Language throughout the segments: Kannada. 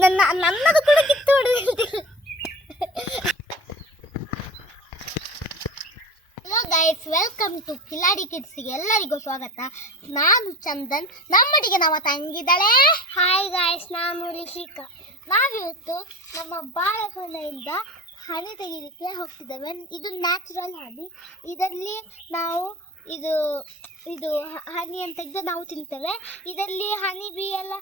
ನನ್ನದು ಕೂಡ ಕಿತ್ತು ಹೊಡೆದು. Hello guys, welcome to Kiladi ಕಿಡ್ಸ್ಗೆ ಎಲ್ಲರಿಗೂ ಸ್ವಾಗತ. ನಾನು ಚಂದನ್, ನಮ್ಮೊಟ್ಟಿಗೆ ನಮ್ಮ ತಂಗಿದ್ದಾಳೆ. ಹಾಯ್ ಗೈಸ್, ನಾನು ಲಿಶಿಕಾ. ನಾವಿವತ್ತು ನಮ್ಮ ಬಾಳೆಗೊನೆಯಿಂದ ಹನಿ ತೆಗಿಲಿಕ್ಕೆ ಹೋಗ್ತಿದ್ದೇವೆ. ಇದು ನ್ಯಾಚುರಲ್ ಹನಿ. ಇದರಲ್ಲಿ ನಾವು ಇದು ಇದು ಹನಿಯನ್ನು ತೆಗೆದು ನಾವು ತಿಂತೇವೆ. ಇದರಲ್ಲಿ ಹನಿ ಬಿ ಎಲ್ಲ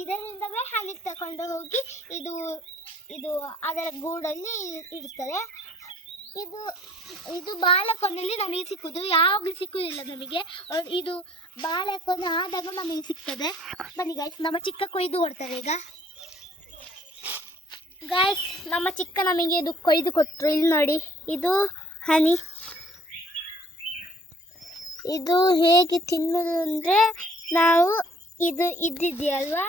ಇದರಿಂದವೇ ಹನಿ ತಗೊಂಡು ಹೋಗಿ ಇದು ಅದರ ಗೂಡಲ್ಲಿ ಇಡ್ತಾರೆ. ಇದು ಬಾಳೆಕೊನೆಯಲ್ಲಿ ನಮಗೆ ಸಿಕ್ಕುದು, ಯಾವಾಗಲೂ ಸಿಕ್ಕುದಿಲ್ಲ ನಮಗೆ. ಇದು ಬಾಳೆಕೊನೆ ಆದಾಗ ನಮಗೆ ಸಿಗ್ತದೆ. ಬನ್ನಿ ಗಾಯ್ಸ್, ನಮ್ಮ ಚಿಕ್ಕ ಕೊಯ್ದು ಕೊಡ್ತಾರೆ ಈಗ. ಗಾಯ್ಸ್, ನಮ್ಮ ಚಿಕ್ಕ ನಮಗೆ ಇದು ಕೊಯ್ದು ಕೊಟ್ಟರು. ಇಲ್ಲಿ ನೋಡಿ, ಇದು ಹನಿ. ಇದು ಹೇಗೆ ತಿನ್ನೋದು ಅಂದರೆ, ನಾವು ಇದ್ದಿದೆಯಲ್ವಾ,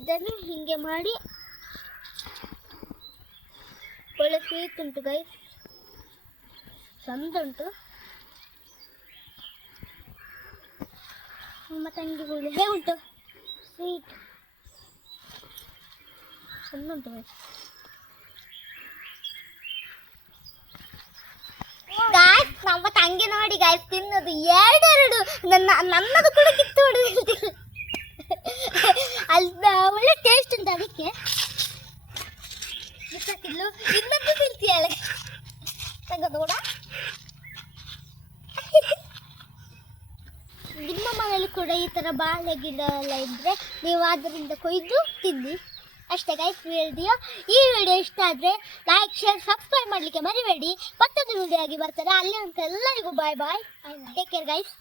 ಇದನ್ನು ಹೀಗೆ ಮಾಡಿ ಒಳ್ಳೆ ಸ್ವೀಟ್ ಉಂಟು ಗೈಸ್, ಚಂದ ಉಂಟು. ನಮ್ಮ ತಂಗಿಗಳು ಹೇಗೆ ಉಂಟು ಸ್ವೀಟ್, ಚಂದ ಉಂಟು ಗೈಸ್. ಗಾಯ್ಸ್, ನಮ್ಮ ತಂಗಿ ನೋಡಿ ಗಾಯ್ಸ್ ತಿನ್ನೋದು ಎರಡು ನನ್ನದು ಕೂಡ ಕಿತ್ತು ಹೊಡೆದು. ಅಲ್ಲಿ ಒಳ್ಳೆ ಟೇಸ್ಟ್ ಉಂಟು, ಅದಕ್ಕೆ ಇನ್ನೊಂದು ತಿಂತೀಯಾಳೆ ತೆಗೆದು ಕೂಡ. ನಿಮ್ಮ ಮನೆಯಲ್ಲಿ ಕೂಡ ಈ ಥರ ಬಾಳೆ ಗಿಡ ಎಲ್ಲ ಇದ್ದರೆ ನೀವು ಅದರಿಂದ ಕೊಯ್ದು ತಿನ್ನಿ. ಅಷ್ಟೇ ಗೈಸ್ ವಿಡಿಯೋ. ಈ ವಿಡಿಯೋ ಇಷ್ಟ ಆದರೆ ಲೈಕ್, ಶೇರ್, ಸಬ್ಸ್ಕ್ರೈಬ್ ಮಾಡಲಿಕ್ಕೆ ಮರಿಬೇಡಿ. ಮತ್ತೊಂದು ವಿಡಿಯೋ ಆಗಿ ಬರ್ತಾರೆ. ಅಲ್ಲಿ ಅಂತ ಎಲ್ಲರಿಗೂ bye bye. Take care guys.